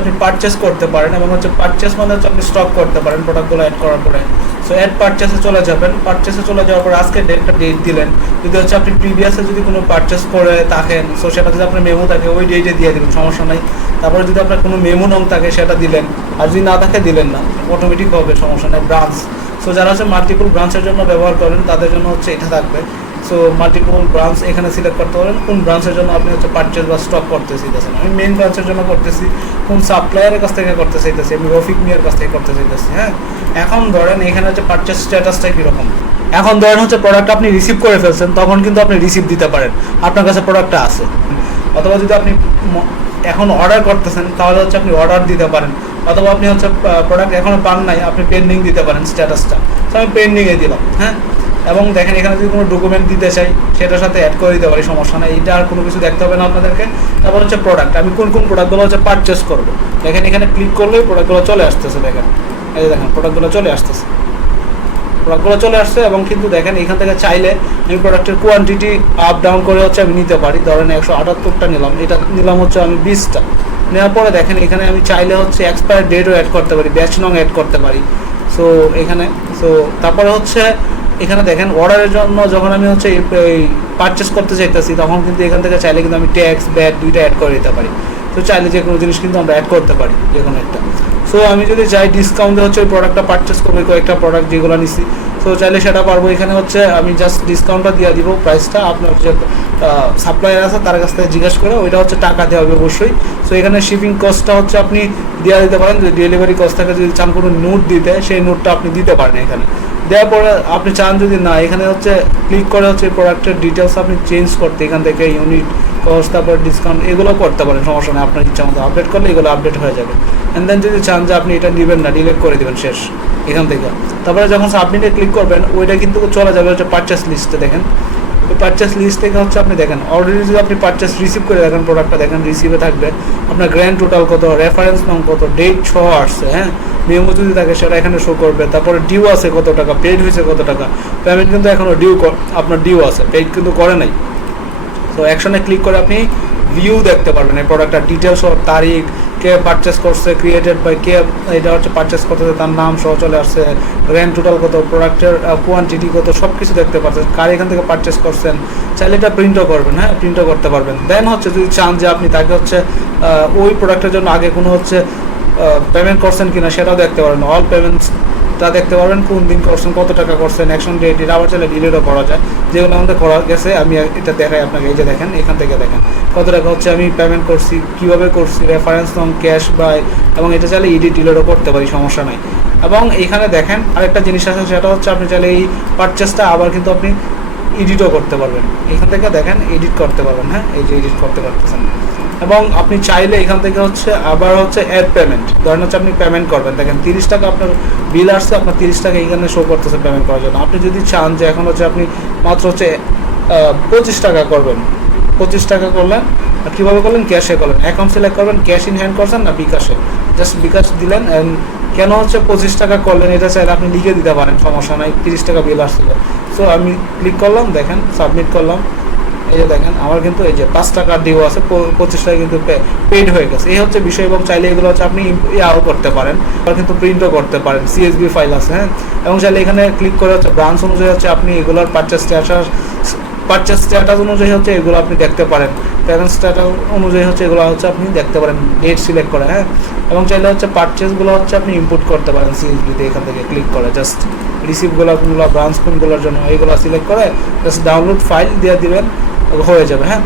আপনি পারচেস করতে পারেন এবং হচ্ছে পারচেস মানে হচ্ছে আপনি স্টক করতে পারেন প্রোডাক্টগুলো অ্যাড করার পরে। সো অ্যাড পারচেসে চলে যাবেন। পারচেসে চলে যাওয়ার পরে আজকে একটা ডেট দিলেন। যদি হচ্ছে আপনি প্রিভিয়াসে যদি কোনো পারচেস করে থাকেন সো সেটা যদি আপনার মেমো থাকে, ওই ডেটে দিয়ে দিবেন, সমস্যা নাই। তারপরে যদি আপনার কোনো মেমো নং থাকে, সেটা দিলেন। আর যদি না থাকে, দিলেন না। অটোমেটিক হবে, সমস্যা নেই ব্রাঞ্চ সো যারা হচ্ছে মাল্টিপল ব্রাঞ্চের জন্য ব্যবহার করেন, তাদের জন্য হচ্ছে এটা থাকবে। সো মাল্টিপল ব্রাঞ্চ এখানে সিলেক্ট করতে পারেন। কোন ব্রাঞ্চের জন্য আপনি হচ্ছে পারচেস বা স্টক করতে চাইতেছেন আমি মেইন ব্রাঞ্চের জন্য করতেছি, কোন সাপ্লায়ারের কাছ থেকে করতে চাইতেছি আমি রফিক মিয়ার কাছ থেকে করতে চাইতেছি হ্যাঁ? এখন ধরেন এখানে হচ্ছে পারচেস স্ট্যাটাসটা কীরকম? এখন ধরেন হচ্ছে প্রোডাক্ট আপনি রিসিভ করে ফেলছেন, তখন কিন্তু আপনি রিসিভ দিতে পারেন। আপনার কাছে প্রোডাক্টটা আছে। অথবা যদি আপনি এখন অর্ডার করতেছেন, তাহলে হচ্ছে আপনি অর্ডার দিতে পারেন। অথবা আপনি হচ্ছে প্রোডাক্ট এখনও পান নাই, আপনি পেন্ডিং দিতে পারেন স্ট্যাটাসটা তো আমি পেন্ডিংয়ে দিলাম হ্যাঁ? এবং দেখেন এখানে যদি কোনো ডকুমেন্ট দিতে চাই, সেটার সাথে অ্যাড করে দিতে পারি, সমস্যা নেই। এটা আর কোনো কিছু দেখতে হবে না আপনাদেরকে। তারপর হচ্ছে প্রোডাক্ট আমি কোন কোন প্রোডাক্টগুলো হচ্ছে পারচেস করব? দেখেন এখানে ক্লিক করলেই প্রোডাক্টগুলো চলে আসতেছে, দেখেন। এই যে দেখেন প্রোডাক্টগুলো চলে আসতেছে। প্রোডাক্টগুলো চলে আসছে এবং কিন্তু দেখেন এখান থেকে চাইলে আমি প্রোডাক্টের কোয়ান্টিটি আপ ডাউন করে হচ্ছে আমি নিতে পারি। ধরেন একশো আটাত্তরটা নিলাম। এটা নিলাম হচ্ছে আমি বিশটা। নেওয়ার পরে দেখেন এখানে আমি চাইলে হচ্ছে এক্সপায়ার ডেটও অ্যাড করতে পারি ব্যাচ নং অ্যাড করতে পারি। সো এখানে সো তারপরে হচ্ছে এখানে দেখেন অর্ডারের জন্য যখন আমি হচ্ছে পারচেস করতে চাইতেছি, তখন কিন্তু এখান থেকে চাইলে কিন্তু আমি ট্যাক্স ব্যাট দুইটা অ্যাড করে দিতে পারি। তো চাইলে যে কোনো জিনিস কিন্তু আমরা অ্যাড করতে পারি, যে কোনো একটা। সো আমি যদি চাই ডিসকাউন্টে হচ্ছে ওই প্রোডাক্টটা পারচেস করব, কয়েকটা প্রোডাক্ট যেগুলো নিছি সো চাইলে সেটা পারব। এখানে হচ্ছে আমি জাস্ট ডিসকাউন্টটা দিয়ে দিব প্রাইসটা আপনার যে সাপ্লায়ার আছে তার কাছ থেকে জিজ্ঞেস করে ওইটা হচ্ছে টাকা দেওয়া হবে অবশ্যই। সো এখানে শিপিং কস্টটা হচ্ছে আপনি দেওয়া দিতে পারেন। যদি ডেলিভারি কস্ট থাকে, যদি চান কোনো নোট দিতে, সেই নোটটা আপনি দিতে পারেন এখানে। দেওয়ার পরে আপনি চান যদি না, এখানে হচ্ছে ক্লিক করে হচ্ছে প্রোডাক্টের ডিটেলস আপনি চেঞ্জ করতে, এখান থেকে ইউনিট কস্ট তারপর ডিসকাউন্ট এগুলো করতে পারেন, সমস্যা নেই, আপনার ইচ্ছা মতো আপডেট করলে এগুলো আপডেট হয়ে যাবে। অ্যান্ড দেন যদি চান যে আপনি এটা নেবেন না ডিলেক্ট করে দেবেন শেষ, এখান থেকে। তারপরে যখন সাবমিটে ক্লিক করবেন, ওইটা কিন্তু চলে যাবে হচ্ছে পারচেস লিস্টে দেখেন। ওই পারচেস লিস্ট থেকে হচ্ছে আপনি দেখেন। অলরেডি যদি আপনি পারচেস রিসিভ করে দেখেন প্রোডাক্টটা দেখেন রিসিভে থাকবে। আপনার গ্র্যান্ড টোটাল কত রেফারেন্স নাম কত ডেট ছ আসছে হ্যাঁ? মেমো যদি থাকে, সেটা এখানে শো করবে। তারপরে ডিউ আছে কত টাকা পেড হয়েছে কত টাকা। পেমেন্ট কিন্তু এখনও ডিউ আপনার ডিউ আছে পেড কিন্তু করে নাই। তো অ্যাকশনে ক্লিক করে আপনি ভিউ দেখতে পারবেন, এই প্রোডাক্টটার ডিটেলস তারিখ কে পারচেস করছে ক্রিয়েটেড বাই কে, এটা হচ্ছে পারচেস করতেছে, তার নাম সহ চলে আসছে। র্যান্ড টোটাল কত প্রোডাক্টের কোয়ান্টিটি কত সব কিছু দেখতে পাচ্ছেন কার এখান থেকে পারচেস করছেন, চাইলে এটা প্রিন্টও করবেন হ্যাঁ? প্রিন্টও করতে পারবেন। দেন হচ্ছে, যদি চান যে আপনি তাকে হচ্ছে ওই প্রোডাক্টের জন্য আগে কোনো হচ্ছে পেমেন্ট করছেন কিনা, সেটাও দেখতে পারেন। অল পেমেন্টস তা দেখতে পারবেন কোন দিন করছেন, কত টাকা করছেন অ্যাকশন ডেট এটা আবার চাইলে ডিলেটও করা যায়। যেগুলো আমাদের করা গেছে, আমি এটা দেখাই আপনাকে, এই যে দেখেন, এখান থেকে দেখেন। কত টাকা হচ্ছে, আমি পেমেন্ট করছি, কীভাবে করছি রেফারেন্স নং ক্যাশ বাই এবং এটা চাইলে ইডিট ডিলেটও করতে পারি, সমস্যা নাই। এবং এখানে দেখেন, আরেকটা জিনিস আছে, সেটা হচ্ছে আপনি চাইলে এই পারচেসটা আবার কিন্তু আপনি এডিটও করতে পারবেন। এখান থেকে দেখেন এডিট করতে পারবেন হ্যাঁ? এই যে এডিট করতে পারতেছেন। এবং আপনি চাইলে এখান থেকে হচ্ছে আবার হচ্ছে অ্যাড পেমেন্ট ধরেন হচ্ছে আপনি পেমেন্ট করবেন। দেখেন তিরিশ টাকা আপনার বিল আসছে, আপনার তিরিশ টাকা এইখানে শো করতেছে পেমেন্ট করার জন্য। আপনি যদি চান যে এখন হচ্ছে আপনি মাত্র হচ্ছে পঁচিশ টাকা করবেন। পঁচিশ টাকা করলেন, আর কীভাবে করলেন? ক্যাশে করলেন। অ্যাকাউন্ট সিলেক্ট করবেন ক্যাশ ইন হ্যান্ড করছেন না বিকাশে? জাস্ট বিকাশ দিলেন অ্যান্ড কেন হচ্ছে পঁচিশ টাকা করলেন? এটা চাইলে আপনি লিখে দিতে পারেন, সমস্যা নাই, তিরিশ টাকা বিল আসছিল। সো আমি ক্লিক করলাম, দেখেন সাবমিট করলাম। এই যে দেখেন, আমার কিন্তু এই যে পাঁচ টাকা ডিও আছে পঁচিশ টাকা কিন্তু পেড হয়ে গেছে। এই হচ্ছে বিষয়, এবং চাইলে এগুলো হচ্ছে আপনি ইয়াও করতে পারেন, আবার কিন্তু প্রিন্টও করতে পারেন সিএসবি ফাইল আছে হ্যাঁ? এবং চাইলে এখানে ক্লিক করে হচ্ছে ব্রাঞ্চ অনুযায়ী হচ্ছে আপনি এগুলোর পারচেস স্ট্যাটাস পারচেস স্ট্যাটাস অনুযায়ী হচ্ছে এগুলো আপনি দেখতে পারেন। প্যারেন্ট স্ট্যাটাস অনুযায়ী হচ্ছে এগুলো হচ্ছে আপনি দেখতে পারেন ডেট সিলেক্ট করে হ্যাঁ? এবং চাইলে হচ্ছে পারচেসগুলো হচ্ছে আপনি ইম্পোর্ট করতে পারেন সিএসবিতে এখান থেকে ক্লিক করে জাস্ট কোনগুলো ব্রাঞ্চ ফোনগুলোর জন্য এইগুলো সিলেক্ট করে জাস্ট ডাউনলোড ফাইল দিয়ে দিবেন, হয়ে যাবে হ্যাঁ?